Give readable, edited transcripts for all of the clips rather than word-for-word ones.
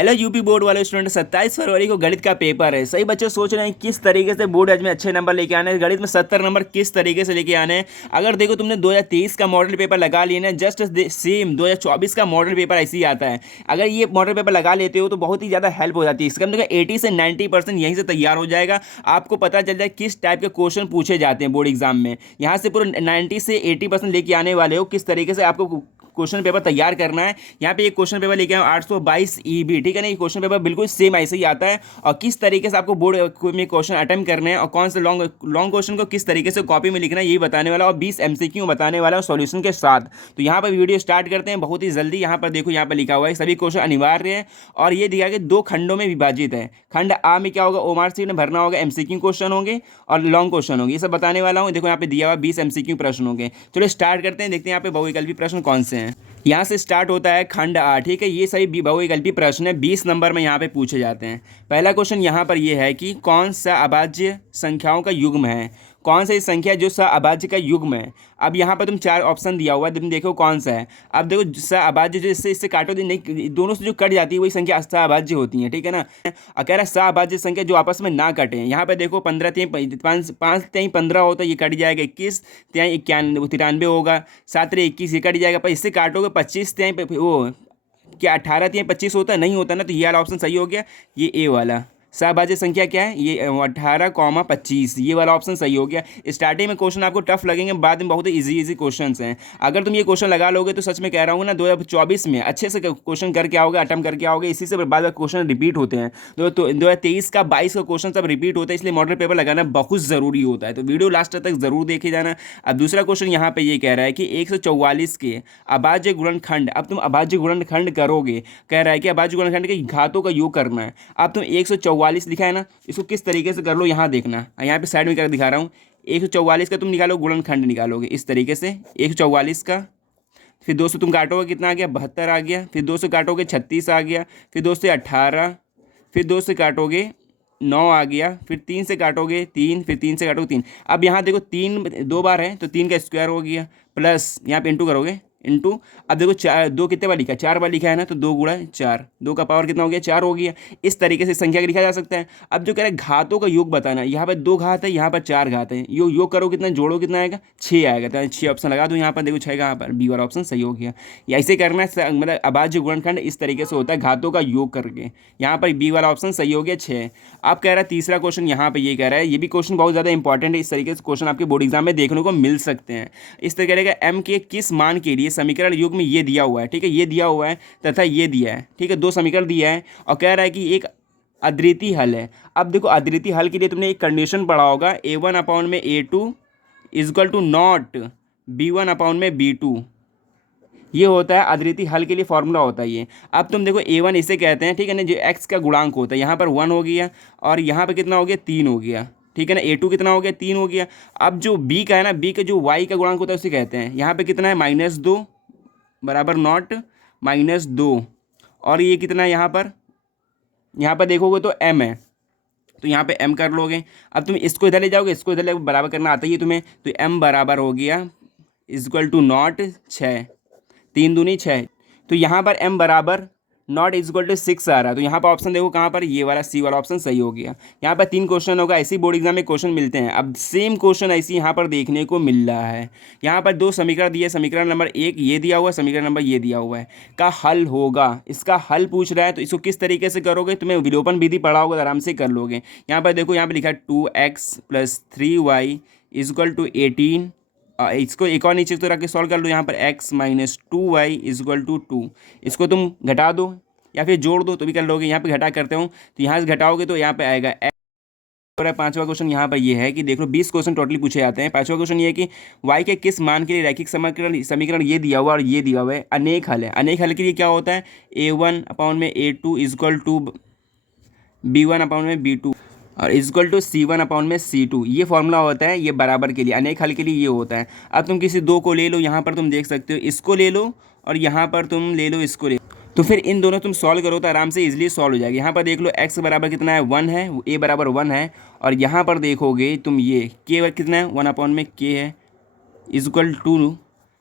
Hello UP board वाले student, 27 फरवरी को गणित का पेपर है। सही बच्चे सोच रहे हैं किस तरीके से बोर्ड एज में अच्छे नंबर लेके आने हैं, गणित में 70 नंबर किस तरीके से लेके आने हैं। अगर देखो तुमने 2023 का मॉडल पेपर लगा लिए ना, जस्ट सेम 2024 का मॉडल पेपर ऐसे ही आता है। अगर ये मॉडल पेपर लगा लेते हो तो बहुत ही ज़्यादा हेल्प हो जाती है। इसका मतलब 80 से 90% यहीं से तैयार हो जाएगा। आपको पता चल जाए किस टाइप के क्वेश्चन पूछे जाते हैं बोर्ड एग्जाम में। यहाँ से पूरा 90 से 80% लेके आने वाले हो, किस तरीके से आपको क्वेश्चन पेपर तैयार करना है। यहाँ पे एक क्वेश्चन पेपर लेके आए 822 ईबी, ठीक है ना। ये क्वेश्चन पेपर बिल्कुल सेम ऐसे ही आता है और किस तरीके से आपको बोर्ड में क्वेश्चन अटेम्प्ट करने हैं और कौन से लॉन्ग लॉन्ग क्वेश्चन को किस तरीके से कॉपी में लिखना है, यही बताने वाला और 20 एमसीक्यू बताने वाला और सॉल्यूशन के साथ। तो यहाँ पर वीडियो स्टार्ट करते हैं बहुत ही जल्दी। यहाँ पर देखो, यहाँ पर लिखा हुआ है सभी क्वेश्चन अनिवार्य है और ये दिखा कि 2 खंडों में विभाजित है। खंड आ में क्या होगा, ओमार सीट में भरना होगा, एमसीक्यू क्वेश्चन होंगे और लॉन्ग क्वेश्चन होंगे। ये सब बताने वाला हूँ। देखो यहाँ पे दिया हुआ 20 एमसीक्यू प्रश्न होंगे। चलो स्टार्ट करते हैं, देखते हैं यहाँ पे बहुविकल्पी प्रश्न कौन से हैं। यहाँ से स्टार्ट होता है खंड आ, ठीक है। ये सभी बहुविकल्पी प्रश्न है, 20 नंबर में यहाँ पे पूछे जाते हैं। पहला क्वेश्चन यहाँ पर ये है कि कौन सा अभाज्य संख्याओं का युग्म है। कौन सा संख्या जो अभाज्य का युग्म है। अब यहाँ पर तुम 4 ऑप्शन दिया हुआ है, तुम देखो कौन सा है। अब देखो अभाज्य जो इससे काटो नहीं, दोनों से जो कट जाती है वही संख्या अभाज्य होती है, ठीक है ना। और कह रहा अभाज्य संख्या जो आपस में ना कटे। यहाँ पर देखो 15 3 5 3 15 होता है, ये कट जाएगा। 21 3 93 होगा। 7 3 21, ये कट जाएगा। पर इससे काटोगे 25 3 वो क्या 18 3 25 होता है, नहीं होता ना। तो ये वाला ऑप्शन सही हो गया, ये ए वाला। सहभाज्य संख्या क्या है, ये 18,25, ये वाला ऑप्शन सही हो गया। स्टार्टिंग में क्वेश्चन आपको टफ लगेंगे, बाद में बहुत इजी क्वेश्चंस हैं। अगर तुम ये क्वेश्चन लगा लोगे तो सच में कह रहा हूँ ना, 2024 में अच्छे से क्वेश्चन करके आओगे, अटेम्प्ट करके आओगे। इसी से बाद में क्वेश्चन रिपीट होते हैं। तो 2023 का 22 का क्वेश्चन सब रिपीट होता है, इसलिए मॉडल पेपर लगाना बहुत ज़रूरी होता है। तो वीडियो लास्ट तक जरूर देखे जाना। अब दूसरा क्वेश्चन यहाँ पे ये कह रहा है कि 144 के अभाज्य गुणनखंड। अब तुम अभाज्य गुणनखंड करोगे, कह रहा है कि अभाज्य गुणनखंड के घातों का योग करना है। अब तुम 144 लिखा है ना, इसको किस तरीके से कर लो यहाँ देखना। यहाँ पे साइड में कर दिखा रहा हूँ। 144 का तुम निकालो गुणनखंड, निकालोगे इस तरीके से 144 का। फिर 2 से तुम काटोगे, कितना आ गया, 72 आ गया। फिर 2 से काटोगे 36 आ गया। फिर 2 से 18। फिर 2 से काटोगे 9 आ गया। फिर 3 से काटोगे 3। फिर 3 से काटोगे 3। अब यहाँ देखो 3 2 बार है तो 3 का स्क्वायर हो गया, प्लस यहाँ पे इंटू करोगे, इंटू। अब देखो 4 2 कितने बार लिखा है, 4 बार लिखा है ना, तो 2 गुणा 4, 2 का पावर कितना हो गया, 4 हो गया। इस तरीके से संख्या को लिखा जा सकता है। अब जो कह रहा है घातों का योग बताना, यहाँ पर 2 घात है, यहाँ पर 4 घात है। योग करो कितना, जोड़ो कितना आएगा, 6 आएगा। तो 6 ऑप्शन लगा दो यहाँ पर। देखो 6 यहाँ पर बी वाला ऑप्शन सही हो गया। या ऐसे करना है, मतलब अभाज्य गुणनखंड इस तरीके से होता है, घातों का योग करके। यहाँ पर बी वाला ऑप्शन सही हो गया, 6। अब कह रहा है तीसरा क्वेश्चन यहाँ पर ये कह रहा है, ये भी क्वेश्चन बहुत ज़्यादा इंपॉर्टेंट है। इस तरीके से क्वेश्चन आपके बोर्ड एग्जाम में देखने को मिल सकते हैं। इस तरीके का एम के किस मान के लिए समीकरण युग में ये दिया हुआ है, ठीक है, ये दिया हुआ है तथा ये दिया है, ठीक है, 2 समीकरण दिया है और कह रहा है कि एक अद्वितीय हल है। अब देखो अद्वितीय हल के लिए तुमने एक कंडीशन पढ़ा होगा, A1/A2 equal to not B1/B2। ये होता है अद्वितीय हल के लिए फॉर्मूला होता है ये। अब तुम देखो A1 इसे कहते हैं, ठीक है ना, जो x का गुणांक होता है। यहाँ पर 1 हो गया और यहाँ पर कितना हो गया, 3 हो गया, ठीक है ना। A2 कितना हो गया, 3 हो गया। अब जो B का है ना, B का जो y का गुणांक होता है उसे कहते हैं। यहाँ पे कितना है, -2 बराबर नॉट -2। और ये कितना है यहाँ पर देखोगे तो m है, तो यहाँ पे m कर लोगे। अब तुम इसको इधर ले जाओगे, इसको इधर ले बराबर करना आता ही है तुम्हें। तो m बराबर हो गया इजक्वल टू नॉट 6, 3 दूनी 6। तो यहाँ पर m बराबर नॉट इजक्वल टू 6 आ रहा है। तो यहाँ पर ऑप्शन देखो कहाँ पर, ये वाला सी वाला ऑप्शन सही हो गया। यहाँ पर 3 क्वेश्चन होगा, ऐसे बोर्ड एग्जाम में क्वेश्चन मिलते हैं। अब सेम क्वेश्चन ऐसे यहाँ पर देखने को मिल रहा है। यहाँ पर 2 समीकरण दिए, समीकरण नंबर 1 ये दिया हुआ है, समीकरण नंबर ये दिया हुआ है, का हल होगा। इसका हल पूछ रहा है, तो इसको किस तरीके से करोगे, तुम्हें विलोपन विधि पढ़ा होगा, आराम से कर लोगे। यहाँ पर देखो, यहाँ पर लिखा है 2x + 3y इजक्वल टू 18। इसको एक और नीचे तो रख के सॉल्व कर लो। यहाँ पर x - 2y इजक्वल टू 2। इसको तुम घटा दो या फिर जोड़ दो तो भी कर लोगे। यहाँ पे घटा करते हो तो यहाँ से घटाओगे तो यहाँ पे आएगा x। और 5वां क्वेश्चन यहाँ पर ये है कि देख लो 20 क्वेश्चन टोटली पूछे जाते हैं। 5वां क्वेश्चन ये है कि y के किस मान के लिए रैखिक समीकरण ये दिया हुआ और ये दिया हुआ है, अनेक हल है। अनेक हल के लिए क्या होता है, A1/A2 इजक्वल टू B1/B2 और इजक्वल टू C1/C2। ये फॉर्मूला होता है, ये बराबर के लिए, अनेक हल के लिए ये होता है। अब तुम किसी 2 को ले लो, यहाँ पर तुम देख सकते हो, इसको ले लो और यहाँ पर तुम ले लो इसको ले, तो फिर इन दोनों तुम सॉल्व करो तो आराम से इजीली सॉल्व हो जाएगा। यहाँ पर देख लो x बराबर कितना है, 1 है, a बराबर 1 है। और यहाँ पर देखोगे तुम ये k कितना है, 1/k है इजक्वल टू।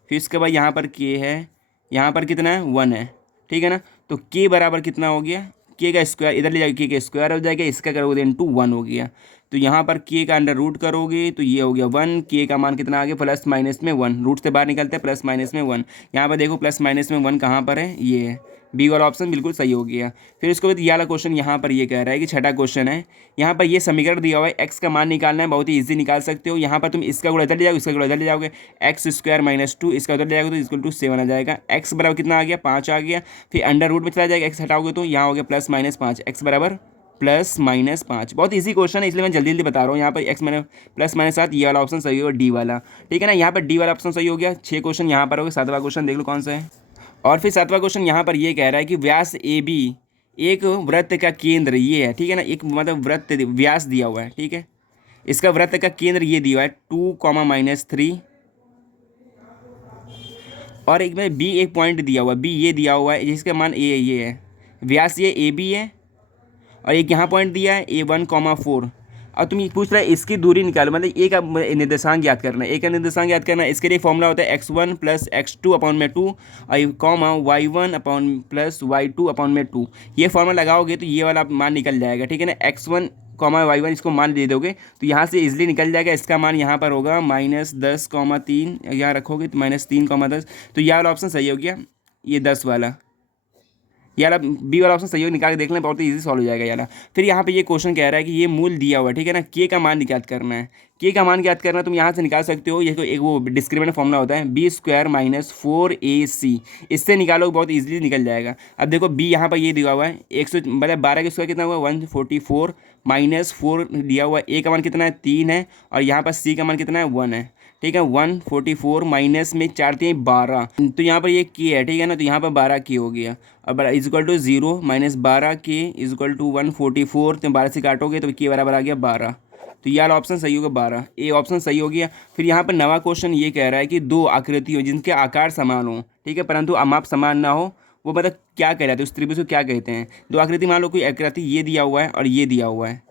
फिर इसके बाद यहाँ पर k है, यहाँ पर कितना है, 1 है, ठीक है ना। तो k बराबर कितना हो गया, के का स्क्वायर इधर ले जाओगे के का स्क्वायर हो जाएगा, इसका करोगे इंटू 1 हो गया। तो यहाँ पर के का अंडर रूट करोगे तो ये हो गया 1, के का मान कितना आ गया प्लस माइनस में 1, रूट से बाहर निकलते हैं प्लस माइनस में 1। यहाँ पर देखो प्लस माइनस में 1 कहाँ पर है, ये है, बी वाला ऑप्शन बिल्कुल सही हो गया। फिर उसके बाद ये वाला क्वेश्चन यहाँ पर ये कह रहा है कि छठा क्वेश्चन है, यहाँ पर ये समीकरण दिया हुआ है, एक्स का मान निकालना है, बहुत ही इजी निकाल सकते हो। यहाँ पर तुम इसका गुणा इधर ले जाओगे, इसका गुणा इधर ले जाओगे, एक्स स्क्वायर माइनस 2 इसका उधर ले जाओगे तो इक्वल टू 7 आ जाएगा। एक्स बराबर कितना आ गया 5 आ गया। फिर अंडर रूट में चला जाएगा, एक्स हटाओगे तो यहाँ हो गया प्लस माइनस 5, एक्स बराबर प्लस माइनस 5। बहुत इजी क्वेश्चन है इसलिए मैं जल्दी जल्दी बता रहा हूँ। यहाँ पर एक्स माइनस प्लस माइनस 7 ये वाला ऑप्शन सही होगा, डी वाला, ठीक है ना। यहाँ पर डी वाला ऑप्शन सही हो गया। 6 क्वेश्चन यहाँ पर हो गए। 7वां क्वेश्चन देख लो कौन सा है। और फिर 7वां क्वेश्चन यहाँ पर ये कह रहा है कि व्यास ए बी एक वृत्त का केंद्र ये है, ठीक है ना, एक मतलब वृत्त व्यास दिया हुआ है, ठीक है, इसका वृत्त का केंद्र ये दिया हुआ है 2, -3 और एक में बी एक पॉइंट दिया हुआ है, बी ये दिया हुआ है जिसका मान ए ये है, व्यास ये ए बी है और एक यहाँ पॉइंट दिया है A1, 4 और तुम ये पूछ रहे हैं इसकी दूरी निकालो, मतलब ए का निर्देशांक याद करना है, ए का निर्देशांक याद करना है। इसके लिए फॉर्मूला होता है x1 + x2/2 और कॉमा y1 + y2/2। ये फॉर्मूला लगाओगे तो ये वाला मान निकल जाएगा, ठीक है ना। x1, y1 इसको मान दे दोगे तो यहाँ से इजीली निकल जाएगा। इसका मान यहाँ पर होगा -10, 3 यहाँ रखोगे तो -3, 10, तो यह वाला ऑप्शन सही हो गया, ये 10 वाला। यार अब बी वाला ऑप्शन सही हो, निकाल के देख लें, बहुत ही इजी सॉल्व हो जाएगा यार। फिर यहाँ पे ये क्वेश्चन कह रहा है कि ये मूल दिया हुआ है, ठीक है ना, के का मान ज्ञात करना है। के का मान ज्ञात करना तुम यहाँ से निकाल सकते हो, ये तो एक वो डिस्क्रिमिनेंट फॉर्मूला होता है b² - 4ac, इससे निकालो बहुत ईजिली निकल जाएगा। अब देखो बी यहाँ पर ये दिया हुआ है 100 मतलब 12 का स्क्वायर कितना हुआ 144 -4 दिया हुआ है। ए का मान कितना है 3 है और यहाँ पर सी का मान कितना है 1 है, ठीक है। 144 माइनस में 4 3 12, तो यहाँ पर ये के है, ठीक है ना, तो यहाँ पर 12 के हो गया। अब इक्वल टू 0 -12 के इक्वल टू 144, तो 12 से काटोगे तो के बराबर आ गया 12, तो यार ऑप्शन सही होगा 12, ए ऑप्शन सही हो गया। फिर यहाँ पर नवा क्वेश्चन ये कह रहा है कि दो आकृति हो जिनके आकार समान हो, ठीक है, परंतु माप समान ना हो, वो मतलब क्या कहलाते हैं, उस त्रिभुज को क्या कहते हैं। दो आकृति मान लो कोई आकृति ये दिया हुआ है और ये दिया हुआ है,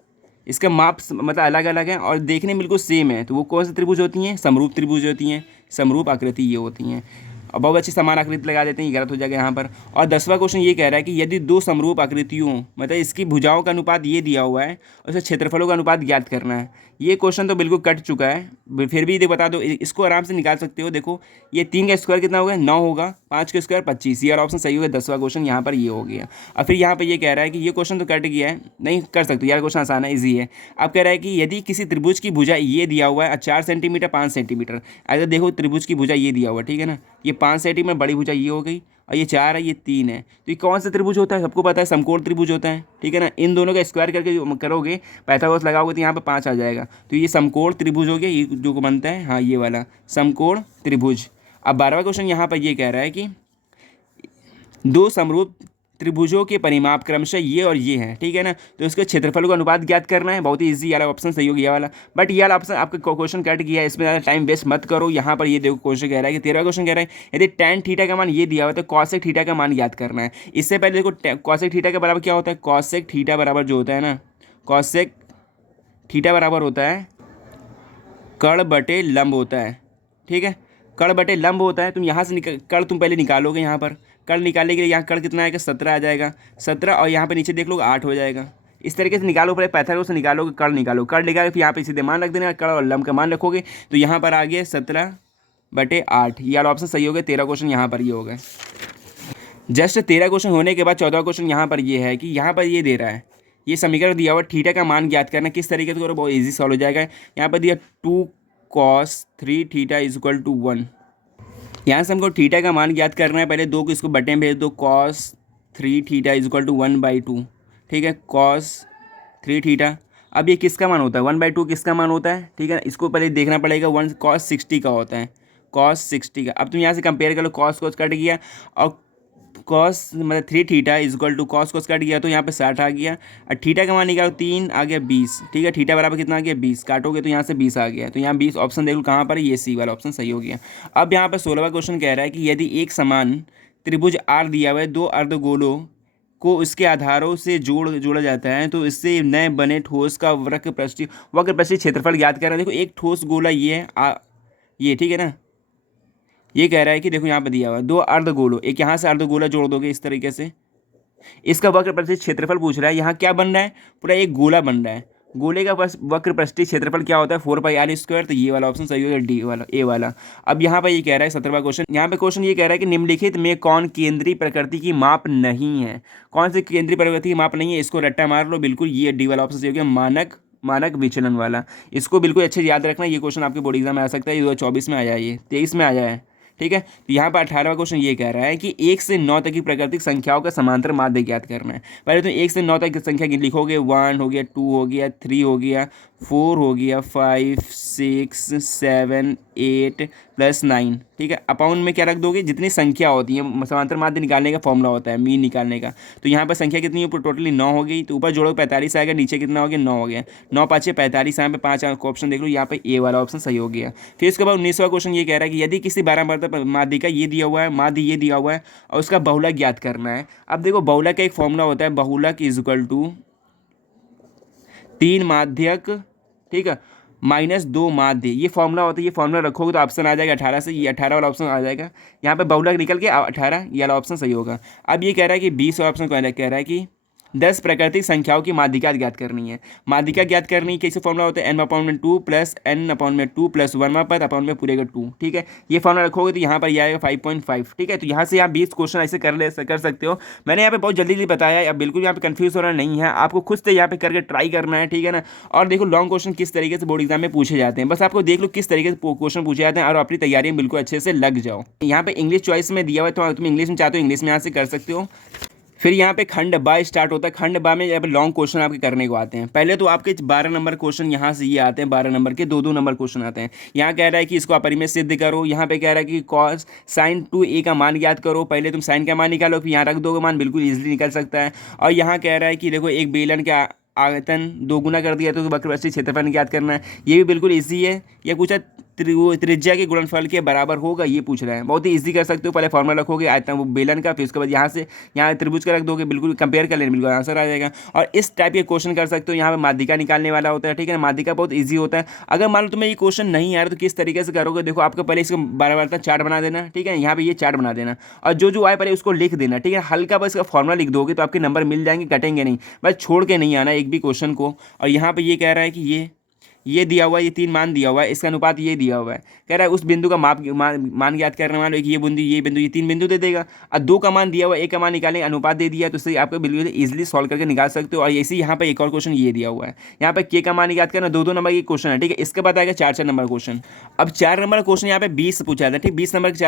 इसका माप मतलब अलग अलग है और देखने में बिल्कुल सेम है, तो वो कौन सी त्रिभुज होती हैं, समरूप त्रिभुज होती हैं, समरूप आकृति ये होती हैं। और बहुत अच्छी समान आकृति लगा देते हैं, ये गलत हो जाएगा यहाँ पर। और 10वां क्वेश्चन ये कह रहा है कि यदि दो समरूप आकृतियों मतलब इसकी भुजाओं का अनुपात ये दिया हुआ है और उसके क्षेत्रफलों का अनुपात ज्ञात करना है। ये क्वेश्चन तो बिल्कुल कट चुका है, फिर भी बता दो, इसको आराम से निकाल सकते हो। देखो ये 3 का स्क्वायर कितना होगा 9 होगा, 5 का स्क्वायर 25, ये ऑप्शन सही होगा। 10वां क्वेश्चन यहाँ पर ये हो गया। और फिर यहाँ पर ये कह रहा है कि ये क्वेश्चन तो कट गया है, नहीं कर सकते यार, क्वेश्चन आसान है, ईजी है। अब कह रहा है कि यदि किसी त्रिभुज की भुजा ये दिया हुआ है 4 सेंटीमीटर 5 सेंटीमीटर, अगर देखो त्रिभुज की भुजा ये दिया हुआ है, ठीक है ना, ये 5 सेंटीमीटर बड़ी भुजा ये हो गई और ये 4 है, ये 3 है, तो ये कौन सा त्रिभुज होता है, सबको पता है समकोण त्रिभुज होता है, ठीक है ना। इन दोनों का स्क्वायर करके जो करोगे पाइथागोरस लगाओगे तो यहाँ पे 5 आ जाएगा, तो ये समकोण त्रिभुज हो गया, ये जो बनता है, हाँ ये वाला समकोण त्रिभुज। अब 12वां क्वेश्चन यहाँ पर ये कह रहा है कि दो समरूप त्रिभुजों के परिमाप क्रमशः ये और ये हैं, ठीक है ना, तो इसके क्षेत्रफल का अनुपात ज्ञात करना है। बहुत ही इजी वाला ऑप्शन सही हो गया वाला, बट ये वाला ऑप्शन आपका क्वेश्चन कट गया है, इसमें ज़्यादा टाइम वेस्ट मत करो। यहाँ पर ये देखो क्वेश्चन कह रहा है कि 13वां क्वेश्चन कह रहा है यदि tan थीटा का मान ये दिया हुआ है तो cosec थीटा का मान ज्ञात करना है। इससे पहले देखो cosec थीटा के बराबर क्या होता है, cosec थीटा बराबर जो होता है ना, cosec थीटा बराबर होता है कर्ण बटे लंब होता है, ठीक है, कर्ण बटे लंब होता है। तुम यहाँ से कर्ण तुम पहले निकालोगे, यहाँ पर कर्ण निकालने के लिए यहाँ कर्ण कितना आएगा 17 आ जाएगा, 17 और यहाँ पे नीचे देख लो 8 हो जाएगा। इस तरीके से निकालो, पहले पाइथागोरस से निकालोगे, कर्ण निकालो, कर्ण निकाल फिर यहाँ पे सीधे मान रख देना, कर्ण और लंब का मान रखोगे तो यहाँ पर आ गया 17/8, ये वाला ऑप्शन सही हो गया। 13 क्वेश्चन यहाँ पर ये हो गए। जस्ट 13 क्वेश्चन होने के बाद 14वां क्वेश्चन यहाँ पर ये है कि यहाँ पर ये दे रहा है, ये समीकरण दिया हुआ थीटा का मान ज्ञात करना, किस तरीके से करो बहुत ईजी सॉल्व हो जाएगा। यहाँ पर दिया 2 cos 3 थीटा = 1, यहाँ से हमको थीटा का मान ज्ञात करना है। पहले 2 को इसको बटे में भेज दो, cos 3 थीटा = 1/2, ठीक है, cos 3 थीटा। अब ये किसका मान होता है 1/2 किसका मान होता है, ठीक है, इसको पहले देखना पड़ेगा। 1 cos 60 का होता है, cos 60 का। अब तुम यहाँ से कंपेयर कर लो, cos कट गया और cos मतलब 3 थीटा = cos कट गया तो यहाँ पे 60 आ गया और थीटा का मान निकालो 3 आ गया 20, ठीक है, थीटा बराबर कितना आ गया 20, काटोगे तो यहाँ से 20 आ गया, तो यहाँ 20 ऑप्शन देख लो कहाँ पर, ये सी वाला ऑप्शन सही हो गया। अब यहाँ पर 16वां क्वेश्चन कह रहा है कि यदि एक समान त्रिभुज आर दिया हुआ है, दो अर्धगोलों को उसके आधारों से जोड़ा जाता है तो इससे नए बने ठोस का वक्र पृष्ठीय क्षेत्रफल ज्ञात करना है। देखो एक ठोस गोला ये है ये, ठीक है ना, ये कह रहा है कि देखो यहाँ पर दिया हुआ है 2 अर्धगोलों, एक यहाँ से अर्धगोला जोड़ दोगे इस तरीके से, इसका वक्र प्रस्थि क्षेत्रफल पूछ रहा है। यहाँ क्या बन रहा है, पूरा एक गोला बन रहा है। गोले का वक्र प्रस्थि क्षेत्रफल क्या होता है, 4πr²। तो ये वाला ऑप्शन सही होगा, डी वाला, ए वाला। अब यहाँ पर ये कह रहा है 17वां क्वेश्चन, यहाँ पे क्वेश्चन ये कह रहा है कि निम्नलिखित में कौन केंद्रीय प्रकृति की माप नहीं है। कौन सी केंद्रीय प्रकृति की माप नहीं है, इसको रट्टा मार लो। बिल्कुल ये डी वाला ऑप्शन सही होगा, मानक विचलन वाला। इसको बिल्कुल अच्छे से याद रखना, ये क्वेश्चन आपके बोर्ड एग्जाम में आ सकता है। ये 2024 में आया, ये 23 में आया है, ठीक है। तो यहाँ पर 18वां क्वेश्चन ये कह रहा है कि 1 से 9 तक की प्राकृतिक संख्याओं का समांतर माध्य ज्ञात करना है। पहले तो 1 से 9 तक की संख्या लिखोगे, 1 हो गया, 2 हो गया, 3 हो गया, 4 हो गया, 5 6 7 8 प्लस 9, ठीक है। अपाउंड में क्या रख दोगे, जितनी संख्या होती है, समांतर माध्य निकालने का फॉर्मूला होता है मीन निकालने का। तो यहाँ पर संख्या कितनी है, टोटली 9 हो गई। तो ऊपर जोड़ो 45 आएगा, नीचे कितना हो गया, 9 हो गया। 9 5 45, यहाँ पे 5 ऑप्शन देख लो, यहाँ पे ए वाला ऑप्शन सही हो गया। फिर इसके बाद 19वां क्वेश्चन ये कह रहा है कि यदि किसी 12 माध्य का ये दिया हुआ है, माध्य ये दिया हुआ है और उसका बहुलक ज्ञात करना है। अब देखो बहुलक का एक फॉर्मूला होता है, बहुलक इज इक्वल टू 3 माध्यक, ठीक है, -2 माध्य। ये फॉर्मूला होता है, ये फॉर्मूला रखोगे तो ऑप्शन आ जाएगा 18 से, ये 18 वाला ऑप्शन आ जाएगा। यहाँ पे बहुलक निकल के 18, ये वाला ऑप्शन सही होगा। अब ये कह रहा है कि 20 ऑप्शन कह रहा है कि 10 प्राकृतिक संख्याओं की माध्यिका ज्ञात करनी है। माध्यिका ज्ञात करनी कैसे फॉर्मूला होता है, n/2 प्लस n/2 प्लस 1 अपाउंड में पूरे का 2, ठीक है। ये फॉर्मूला रखोगे तो यहाँ पर ये आएगा 5.5, ठीक है। तो यहाँ से आप 20 क्वेश्चन ऐसे कर सकते हो। मैंने यहाँ पे बहुत जल्दी बताया, अब बिल्कुल यहाँ पे कंफ्यूज होना नहीं है, आपको खुद से यहाँ पे करके ट्राई करना है, ठीक है ना। और देखो लॉन्ग क्वेश्चन किस तरीके से बोर्ड एग्जाम में पूछे जाते हैं, बस आपको देख लो किस तरीके से क्वेश्चन पूछे जाते हैं और अपनी तैयारी में बिल्कुल अच्छे से लग जाओ। यहाँ पे इंग्लिश चॉइस में दिया हुआ है, तो तुम इंग्लिश में चाहते हो इंग्लिश में यहाँ से कर सकते हो। फिर यहाँ पे खंड बा स्टार्ट होता है। खंड बा में यहाँ पे लॉन्ग क्वेश्चन आपके करने को आते हैं। पहले तो आपके 12 नंबर क्वेश्चन यहाँ से ये आते हैं, 12 नंबर के 2-2 नंबर क्वेश्चन आते हैं। यहाँ कह रहा है कि इसको अपरिमेय सिद्ध करो। यहाँ पे कह रहा है कि कॉस साइन 2a का मान ज्ञात करो। पहले तुम साइन का मान निकालो, फिर यहाँ रख दोगे मान, बिल्कुल ईजिली निकल सकता है। और यहाँ कह रहा है कि देखो एक बेलन का आयतन 2 गुना कर दिया तो वक्र प्रस्थि क्षेत्रफल ज्ञात करना है। ये भी बिल्कुल ईजी है। यह पूछा त्रिज्या के गुणनफल के बराबर होगा, ये पूछ रहा है। बहुत ही इजी कर सकते हो। पहले फॉर्मूला रखोगे आयतन वो बेलन का, फिर उसके बाद यहाँ से यहाँ त्रिभुज का रख दोगे, बिल्कुल कंपेयर कर लेना, बिल्कुल आंसर आ जाएगा। और इस टाइप के क्वेश्चन कर सकते हो। यहाँ पे माध्यिका निकालने वाला होता है, ठीक है ना। माध्यिका बहुत ईजी होता है। अगर मान लो तुम्हें ये क्वेश्चन नहीं आ रहा तो किस तरीके से करोगे, देखो आपको पहले इसको बार चार्ट बना देना, ठीक है। यहाँ पे ये चार्ट बना देना और जो आए पहले उसको लिख देना, ठीक है। हल्का बस इसका फॉर्मूला लिख दोगे तो आपके नंबर मिल जाएंगे, कटेंगे नहीं। बस छोड़ के नहीं आना एक भी क्वेश्चन को। और यहाँ पे ये कह रहा है कि ये दिया हुआ है, ये 3 मान दिया हुआ है, इसका अनुपात ये दिया हुआ है। कह रहा है उस बिंदु का मान ज्ञात करने वाले कि ये बिंदु ये 3 बिंदु दे देगा। और 2 का मान दिया हुआ है, 1 का मान निकालेंगे, अनुपात दे दिया, तो इससे आपको बिल्कुल ईजिली सॉल्व करके निकाल सकते हो। और ऐसे यहाँ पे एक और क्वेश्चन ये दिया हुआ है, यहाँ पे के का मान ज्ञात करना, 2-2 नंबर की क्वेश्चन है, ठीक है। इसके बाद आएगा 4-4 नंबर क्वेश्चन। अब 4 नंबर क्वेश्चन यहाँ पे 20 पूछा जाता है, ठीक। 20 नंबर के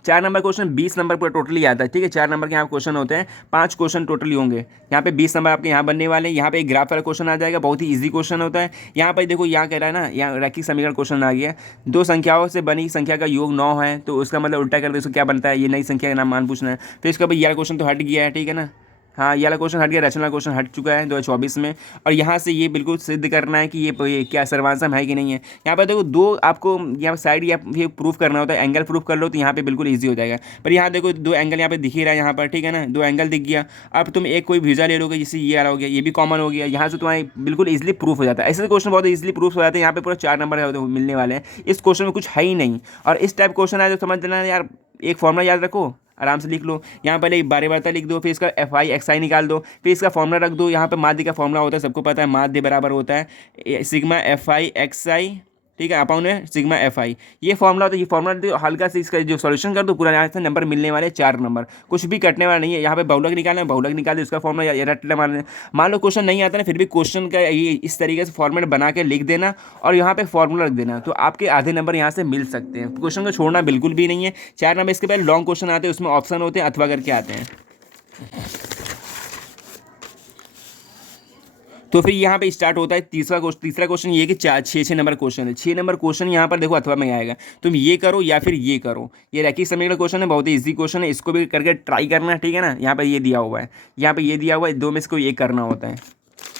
4 नंबर क्वेश्चन 20 नंबर पर टोटली आता है, ठीक है। 4 नंबर के यहाँ क्वेश्चन होते हैं, 5 क्वेश्चन टोटली होंगे। यहाँ पे 20 नंबर आपके यहाँ बनने वाले हैं। यहाँ पे एक ग्राफ वाला क्वेश्चन आ जाएगा, बहुत ही ईजी क्वेश्चन होता है। यहाँ पर देखो यहाँ कह रहा है ना, यहाँ रैखिक समीकरण क्वेश्चन आ गया। 2 संख्याओं से बनी संख्या का योग 9 है, तो उसका मतलब उल्टा कर दो, इसको क्या बनता है, ये नई संख्या का नाम मान पूछना है। फिर इसका भाई यह क्वेश्चन तो हट गया है, ठीक है ना। हाँ, ये वाला क्वेश्चन हट गया, रचना क्वेश्चन हट चुका है 2024 में। और यहाँ से ये बिल्कुल सिद्ध करना है कि ये क्या सर्वांसम है कि नहीं है। यहाँ पर देखो 2 आपको यहाँ साइड या ये प्रूफ करना होता है, एंगल प्रूफ कर लो तो यहाँ पे बिल्कुल ईजी हो जाएगा। पर यहाँ देखो 2 एंगल यहाँ पे दिख ही रहा है यहाँ पर, ठीक है ना। 2 एंगल दिख गया। अब तुम एक कोई भुजा ले लोगे, जिससे ये आ रहा हो गया, ये भी कॉमन हो गया। यहाँ से तुम्हारे बिल्कुल ईजिली प्रूफ हो जाता है। ऐसे क्वेश्चन बहुत ईजिली प्रूफ हो जाते हैं। यहाँ पे पूरा 4 नंबर मिलने वाले हैं। इस क्वेश्चन में कुछ है ही नहीं। और इस टाइप क्वेश्चन आए तो समझ लेना यार, एक फॉर्मूला याद रखो, आराम से लिख लो। यहाँ पहले बारीवारता लिख दो, फिर इसका FI XI निकाल दो, फिर इसका फॉर्मूला रख दो। यहाँ पे माध्य का फॉर्मूला होता है, सबको पता है, माध्य बराबर होता है सिग्मा FI XI, ठीक है, अपाउंड में सिग्मा FI। ये फॉर्मूला होता है। ये फॉर्मूला दो, हल्का से इसका जो सॉल्यूशन कर दो, पूरा यहाँ से नंबर मिलने वाले 4 नंबर, कुछ भी कटने वाला नहीं है। यहाँ पे बहुलक निकालना है, बहुलक निकाल दो, इसका फॉर्मूला रटना मारना। मान लो क्वेश्चन नहीं आता ना, फिर भी क्वेश्चन का ये इस तरीके से फॉर्मेट बना के लिख देना और यहाँ पे फॉर्मूला रख देना, तो आपके आधे नंबर यहाँ से मिल सकते हैं। क्वेश्चन को छोड़ना बिल्कुल भी नहीं है। 4 नंबर इसके पहले लॉन्ग क्वेश्चन आते हैं, उसमें ऑप्शन होते हैं, अथवा करके आते हैं। तो फिर यहाँ पे स्टार्ट होता है तीसरा क्वेश्चन ये कि 6 नंबर क्वेश्चन है। 6 नंबर क्वेश्चन यहाँ पर देखो अथवा में आएगा, तुम ये करो या फिर ये करो। ये रैखिक समीकरण क्वेश्चन है, बहुत ही इजी क्वेश्चन है, इसको भी करके ट्राई करना, ठीक है ना। यहाँ पर ये दिया हुआ है, यहाँ पर ये दिया हुआ है, 2 में इसको ये करना होता है।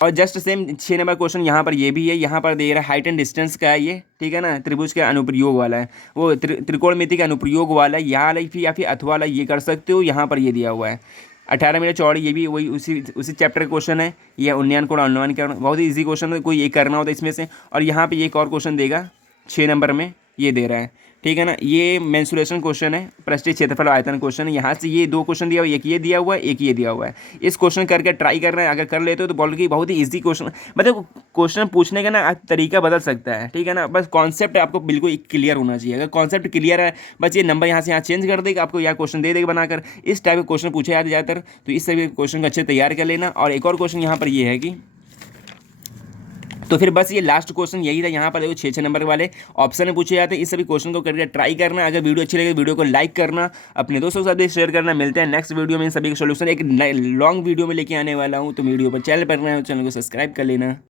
और जस्ट सेम 6 नंबर क्वेश्चन यहाँ पर ये भी है। यहाँ पर दे रहा है हाइट एंड डिस्टेंस का है ये, ठीक है ना। त्रिभुज के अनुप्रयोग वाला है, वो त्रिकोणमिति के अनुप्रयोग वाला है। यहाँ वाला या फिर अथवा वाला ये कर सकते हो। यहाँ पर ये दिया हुआ है 18 मीटर चौड़ी, ये भी वही उसी चैप्टर का क्वेश्चन है। ये उन्नयन कोण अनुमान कोण, बहुत ही ईजी क्वेश्चन है, कोई एक करना होता है इसमें से। और यहाँ पे एक और क्वेश्चन देगा, 6 नंबर में ये दे रहा है, ठीक है ना। ये मेंसुरेशन क्वेश्चन है, पृष्ठीय क्षेत्रफल आयतन क्वेश्चन है। यहाँ से ये 2 क्वेश्चन दिया हुआ है, एक ये दिया हुआ है, एक ये दिया हुआ है। इस क्वेश्चन करके ट्राई कर रहे हैं, अगर कर लेते हो तो बोल कि बहुत ही ईजी क्वेश्चन, मतलब क्वेश्चन पूछने का ना तरीका बदल सकता है, ठीक है ना। बस कॉन्सेप्ट आपको बिल्कुल क्लियर होना चाहिए। अगर कॉन्सेप्ट क्लियर है, बस ये नंबर यहाँ से यहाँ चेंज कर देगा, आपको या क्वेश्चन दे देगा बनाकर। इस टाइप के क्वेश्चन पूछे जाते ज़्यादातर, तो इस सभी क्वेश्चन को अच्छे तैयार कर लेना। और एक और क्वेश्चन यहाँ पर ये है कि, तो फिर बस ये लास्ट क्वेश्चन यही था। यहाँ पर देखो 6 नंबर वाले ऑप्शन में पूछे जाते हैं। इस सभी क्वेश्चन को करके ट्राई करना। अगर वीडियो अच्छी लगे वीडियो को लाइक करना, अपने दोस्तों के साथ भी शेयर करना। मिलते हैं नेक्स्ट वीडियो में इन सभी के सोल्यूशन एक लॉन्ग वीडियो में लेके आने वाला हूँ। तो वीडियो पर चैनल पर नए हो चैनल को सब्सक्राइब कर लेना।